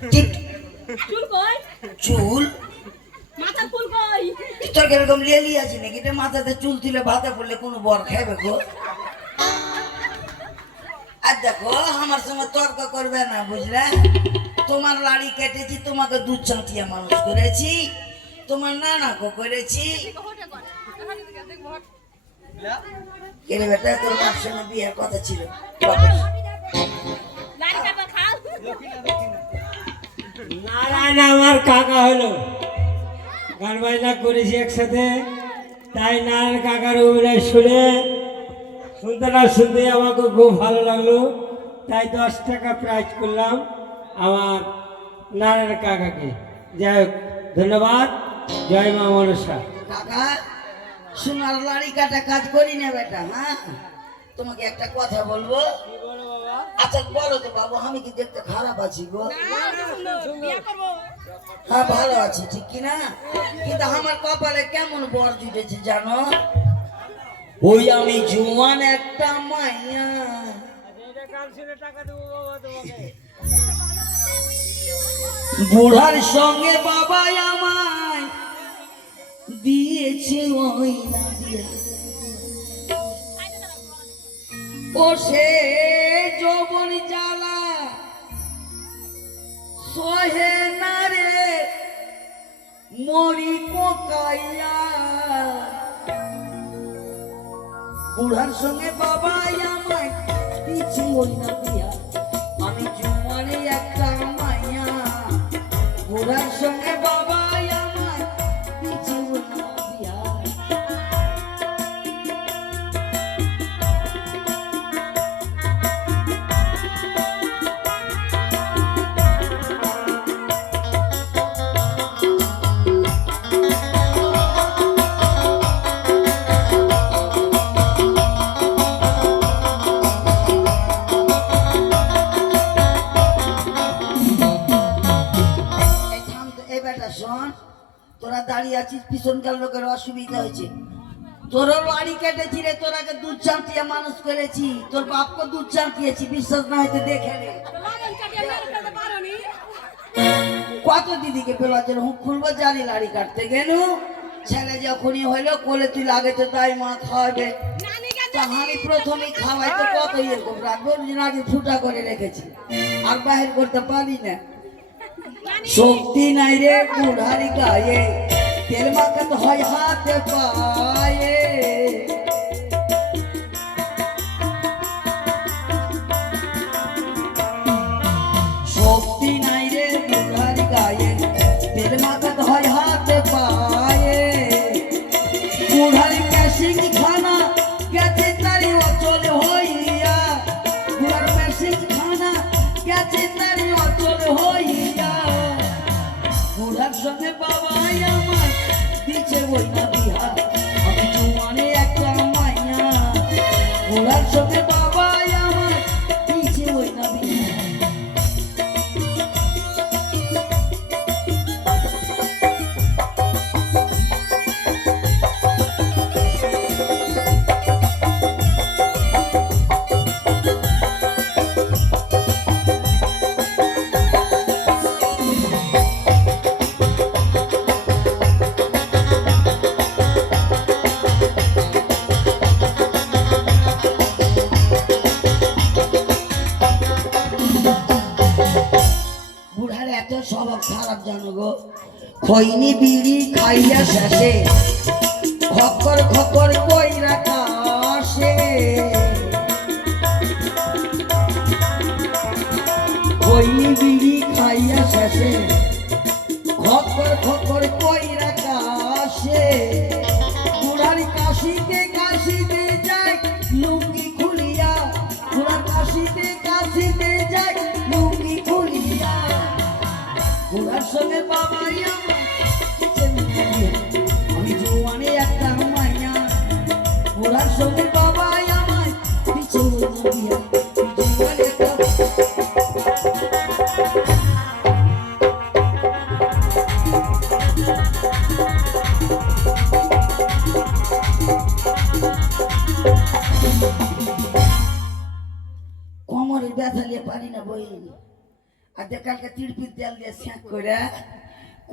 চুল কই? চুল মাথা ফুল কই? তোর কিরকম লেলি আছে নাকি? এটা মাথাতে চুল তুলে ভাতে পড়লে কোনো বর খাইবে গো? আর দেখো আমার সঙ্গে তর্ক করবে না, বুঝলে? তোমার লাড়ি কেটেছি, তোমাকে দুধ চাঁটিয়ে মানুষ করেছি, তোমার নানাকে করেছি। কেন বেটা, তোর বাপ সঙ্গে বিয়ের কথা ছিল? নারায়ণ আমার কাকা হলো, গান বাজনা করেছি একসাথে, তাই নারায়ণ কাকার অভিনয় শুনতে আমাকে খুব ভালো লাগলো, তাই 10 টাকা প্রাইজ করলাম আমার নারায়ণ কাকাকে। যাই হোক, ধন্যবাদ। জয় মা মনসা। কাকা, সোনার লাড়ি কাটা কাজ করি না বেটা। হ্যাঁ, তোমাকে একটা কথা বলবো। আচ্ছা বলো তো বাবু, আমি কি দেখতে খারাপ আছি গো? হ্যাঁ ভালো আছি, ঠিক কিনা? কিন্তু আমার কপালে কেমন বর জুটেছে জানো? ওই আমি জোয়ান একটা মাইয়া, বুড়ার সঙ্গে বাবা আমায় দিয়েছে ওই না দিয়ে। ও সে যৌবন জ্বালা সহে না রে, মরি কোকাইয়া। বুড়ার সঙ্গে বাবা আমায় দিয়েছে ওই না দিয়া, আমি জুমারে একটা মাইয়া। বুড়ার সঙ্গে বাবা আমায় দিয়েছে ওই না দিয়া। তোরা দাঁড়িয়ে আছিস, পিছনকার লোকের অসুবিধা হয়েছে। তোরও লাড়ি কেটেছি রে, তোরাকে দুধ চাঁটিয়ে মানুষ করেছি, তোর বাপকে দুধ চাঁটিয়েছি, বিশ্বাস না হয়তো দেখে রে। কত দিদিকে পেলাচের হুঁক খুলবো জানি লাড়ি কাটতে গেল। ছেলে যখনই হইলো কোলে তুই লাগে তো তাই মা খাওয়াবে, আমি প্রথমেই খাওয়াই তো কত এরকম রাখবো, আগে ফুটা করে রেখেছি আর বাহির করতে পারি না। শক্তি নাই রে বুড়ারি গায়ে, তেল মাখাতে হয় হাতে পায়ে। শক্তি নাই রে বুড়ারি গায়ে, তেল মাখাতে হয় হাতে পায়ে। বুড়ারি মেশিন খানা গেছে তারি অচল হইয়া, বুড়ার মেশিন খানা গেছে তারি অচল হইয়া। বুড়ার সঙ্গে বাবা আমার দিচ্ছে বই না বিহা, আমি জুয়ানে একটা মাইয়া। বুড়ার সঙ্গে বাবা আমার দিচ্ছে বই না বিহা। স্বভাব খারাপ জানো গো, খৈনি বিড়ি খাইয়া শেষে খকর খকর কইরা কাশে। খৈনি বিড়ি খাইয়া শেষে খকর খকর কইরা কাশে। বুড়ার কাশিতে কাশিতে যায় লুঙ্গি খুলিয়া, বুড়ার কাশিতে কাশিতে যায় লুঙ্গি খুলিয়া। বুড়ার সঙ্গে বাবা আমি জোয়ানে একটা মাইয়া। বুড়ার সঙ্গে বাবা আমায় পিছু দিয়া, জোয়ানে একটা। কোমরের ব্যথা নিয়ে পারি না বই, আর দেখ কালকে তিরপির তেল দিয়ে স্যাঁক করে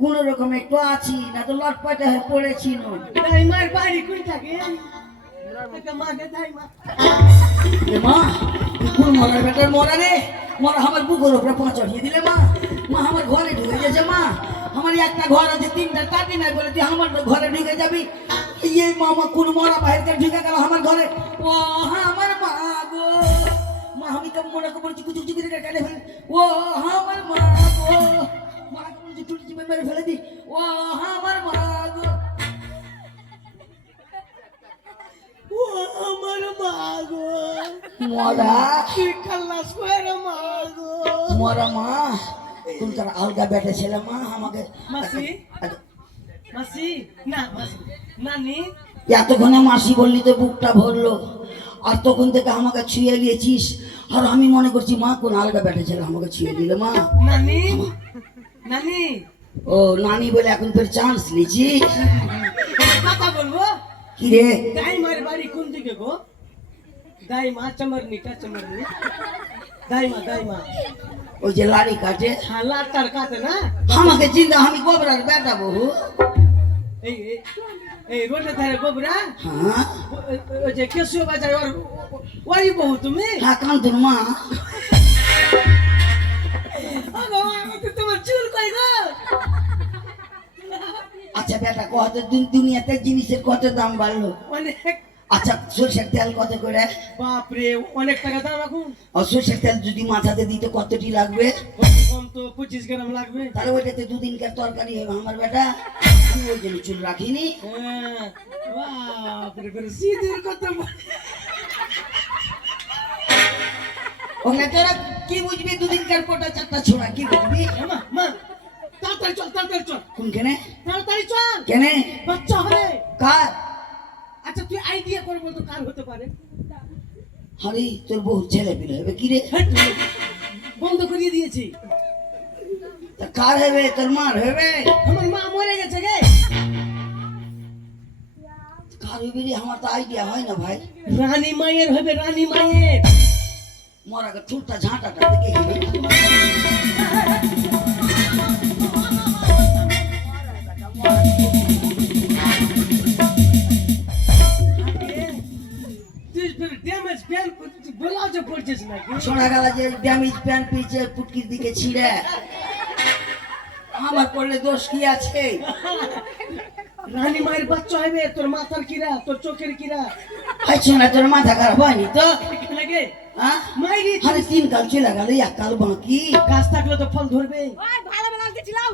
কোন রকম একটু আছি না তো লটপাটে হয়ে পড়েছি নই। দাইমার বাড়ি কই থাকে মাকে দাইমা মা তুই কোন মরার বেটার মরা রে, মরা আমার বুকের উপরে পা চড়িয়ে দিলে মা। মা আমার ঘরে ঢুকে গেছে মা, আমার একটা ঘর আছে 3টা টাটি নাই বলে তুই আমার ঘরে ঢুকে যাবি। এই মামা কোন মরা বাইরে ঢুকে গেল আমার ঘরে। ও আমার মা গো মা, আমি কেমন মনে করছি কুচু কুচু করে কেটে ফেলে। ও আমার মা গো মা, চুটি চিপে মেরে ফেলে দি। ও আমার মা গো, ও আমার মা গো মরা তুই খাল্লাস করে মা গো মরা মা, তুমি তার আলগা বেটে ছেলে মা আমাকে। মাসি মাসি না মাসি নানি এতক্ষণে মাসি বললি তো বুকটা ভরলো, আর তখন থেকে আমাকে ছুঁয়ে নিয়েছিস। আর আমি মনে করছি মা কোন আলগা বেটে ছেলে আমাকে ছুঁয়ে দিলে মা। নানি নানি ও নানি বলে এখন তোর চান্স নিয়েছি। কথা বলবো কি রে দাইমার বাড়ি কোন দিকে গো? দাইমা চমরনি কা চমরনি দাইমা দাইমা ওই যে লাড়ি কাটে হ্যাঁ লাটার কাটে না আমাকে চিন্তা, আমি গোবরার বেটা বহু। এই এই রোডে ধারে গোবরা হ্যাঁ ওই যে কেশিও বাজার ওই বহু তুমি হ্যাঁ কান্তন মা। তোমার চুল কই গো? আচ্ছা বেটা কত দুনিয়াতে জিনিসের কত দাম বাড়লো। অনেক আচ্ছা সরষের তেল কত করে? বাপরে অনেক টাকা দাম এখন। আর সরষের তেল যদি মাথাতে দিতে কতটি লাগবে? কম তো 25 গ্রাম লাগবে। তাহলে ওইটাতে 2 দিনকার তরকারি হবে আমার বেটা। আমি ওই জন্য চুল রাখিনি। হ্যাঁ বাপরে করে সিঁদুর কত ওখানে তোরা কি বুঝবি 2 দিনকার কোটা 4টা ছোড়া কি বুঝবি? মা মা তাড়াতাড়ি চল কোনখানে তাড়াতাড়ি চল কেনে বাচ্চা হবে। কার? আচ্ছা তুই আইডিয়া করে বল তো কার হতে পারে? হরি তোর বহু ছেলে পিলে হবে কি রে? হ্যাঁ, বন্ধ করিয়ে দিয়েছি। তা কার হবে? তোর মার হবে? আমার মা মরে গেছে গে। কার হবে রে? আমার তো আইডিয়া হয় না ভাই। রানী মায়ের হবে, রানী মায়ের। মরাকে ঠুলটা ঝাঁটাটা দেখে হবে। তুই ড্যামেজ প্যান্ট ব্লাউজে পড়ছিস নাকি? শোনা গেল যে ড্যামেজ প্যান্ট পিছে পুটকির দিকে ছিঁড়ে। আমার করলে দোষ কি আছে? রানী মায়ের বাচ্চা হবে, তোর মাথার কিরা, তোর চোখের কিরা। আচ্ছা না তোর মাথা খারাপ হয়নি তো? লাগে হ্যাঁ মাইরি আরে 3 কাল চলে গেল, 1 কাল বাকি। গাছ থাকলে তো ফল ধরবে। ওই ভালো ভালো লাগতেছিলাম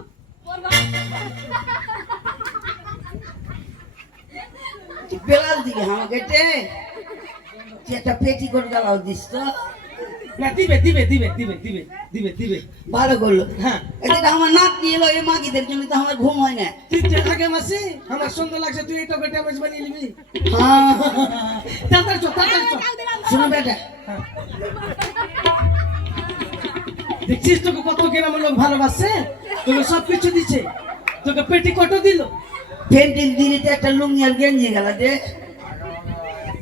বেলাল দিবি আমাকে তে তুই একটা পেটি করে গালাও দিস তো। না দিবে দিবে দিবে দিবে দিবে দিবে দিবে ভালো করলো। হ্যাঁ এটা আমার নাক নিয়ে এলো, এই মাগিদের জন্য তো আমার ঘুম হয় না। তুই আগে মাসি আমার সুন্দর লাগছে, তুই এটা করে ড্যামেজ বানিয়ে নিবি। হ্যাঁ তাড়াতাড়ি চল তাড়াতাড়ি চল। শোনো বেটা, দেখছিস তোকে কত গ্রামের লোক ভালোবাসে, তোকে সব কিছু দিচ্ছে, তোকে পেটি কত দিল। পেন্টিল দিলিতে একটা লুঙ্গি আর গেঞ্জি গেল দে।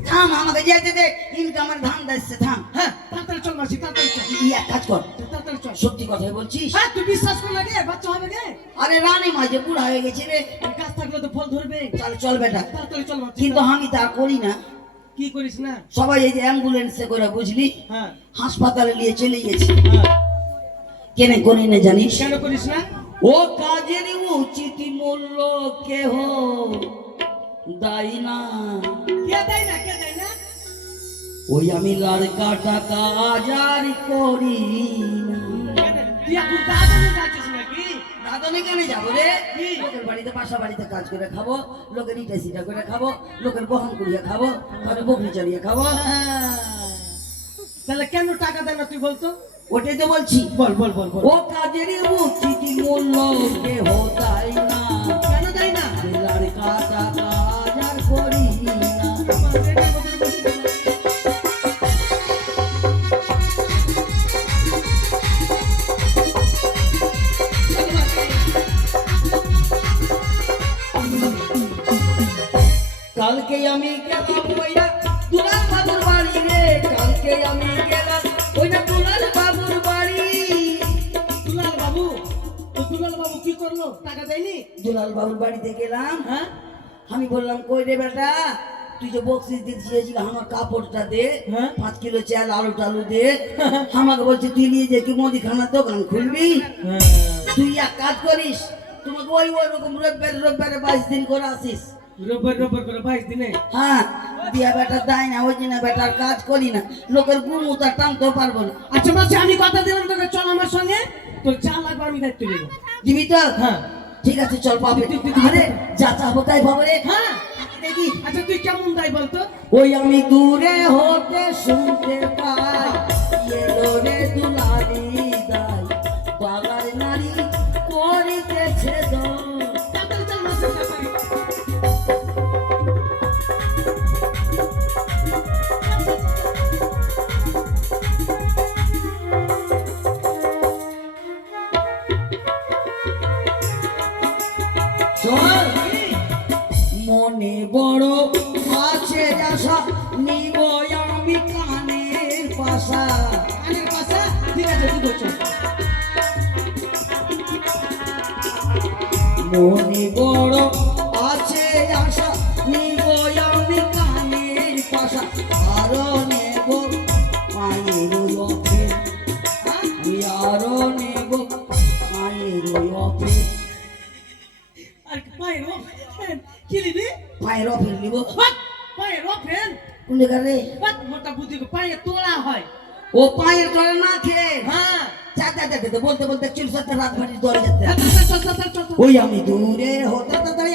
থাম আমাকে যেতে দে, ইনকামের ধান দিচ্ছে থাম। হ্যাঁ তাড়াতাড়ি চল মাসি তাড়াতাড়ি চল এক কাজ কর, তাড়াতাড়ি চল। সত্যি কথাই বলছিস? হ্যাঁ তুই বিশ্বাস কর লাগে বাচ্চা হবে গে। আরে রানী মাঝে বুড়া হয়ে গেছে রে। গাছ থাকলে তো ফল ধরবে। চল চল বেটা, তাড়াতাড়ি চল মাসি। কিন্তু আমি তা করি না। কি করিস না? সবাই এই যে অ্যাম্বুলেন্সে করে বুঝলি হ্যাঁ হাসপাতালে নিয়ে চলে গেছি। হ্যাঁ কেন করি না জানিস? কেন করিস না? ও কাজের উচিত মূল্য কেহ দায় না, কে দেয় না কে দেয় না? ওই আমি লড়কা টাকা আজার করি না। তুই এখন দাদনে যাচ্ছিস নাকি? দাদনে কেন যাবো রে? কি? লোকের বাড়িতে বাসা বাড়িতে কাজ করে খাবো, লোকের ইটা সিটা করে খাবো, লোকের বহন করিয়ে খাবো, ঘরে বকরি চড়িয়ে খাবো। হ্যাঁ। তাহলে কেন টাকা দেয় না তুই বলতো? ওটাই তো বলছি। বল বল বল বল। ও কাজের উচিত মূল্য কেহ দায় না, কেন দেয় না? লড়কা টাকা আজার করি না। কালকে আমি গেলাম ওইটা দুলাল বাবুর বাড়ি রে, কালকে আমি গেলাম ওইটা দুলাল বাবুর বাড়ি। করলো? টাকা দেয়নি? দুলাল বাবুর বাড়িতে গেলাম, হ্যাঁ আমি বললাম কই রে বেটা, তুই যে বক্সিস দিয়েছিল আমার কাপড়টা দে, হ্যাঁ। 5 কিলো চাল আলু টালু দে। আমাকে বলছে তুই নিয়ে যে কি মুদিখানার দোকান খুলবি, তুই এক কাজ করিস, তোমাকে ওই ওরকম রোববারে 22 দিন করে আসিস। রোববার করে 22 দিনে? হ্যাঁ, দিয়া বেটা দেয় না, ওই জন্য বেটার কাজ করি না, লোকের গুমুতা টানতেও পারবো না। আচ্ছা মাসি, আমি কথা দিলাম তোকে, চল আমার সঙ্গে, তোর যা লাগবে আমি দায়িত্ব নেবো। দিবি তো? হ্যাঁ ঠিক আছে চল পাবে। আরে যা চাবো তাই পাবো রে। হ্যাঁ। দেখি আচ্ছা তুই কেমন দাই বলতো? ওই আমি দূরে হতে শুনতে পাই, এলো রে দুলারি দাই, বাগার নারী করিতেছে দল। তাড়াতাড়ি চল মাসি, তাড়াতাড়ি। চল, মনে বড় আছে আশা, নিব আমি কানের পাশা। কানের পাশা? ঠিক আছে তুই বলছো। মনে বড় আছে আশা, নিব আমি কানের পাশা, আরো নেব মায়ের অফে, আমি আরো নেব মায়ের অফে। আর পায়ের ওপেন কি নিবি? পায়ের অফে নিব। বাট পায়ের ওপেন? কোন জায়গা রে? বাট মোটা বুদ্ধি পায়ে তোলা হয়। ও পায়ের তলে না খেয়ে হ্যাঁ। যা যা যা যা, বলতে বলতে চুল সাথে রাত ভাটি ধরে যাচ্ছে। চল চল চল চল চল। ওই আমি দূরে হতে তাড়াতাড়ি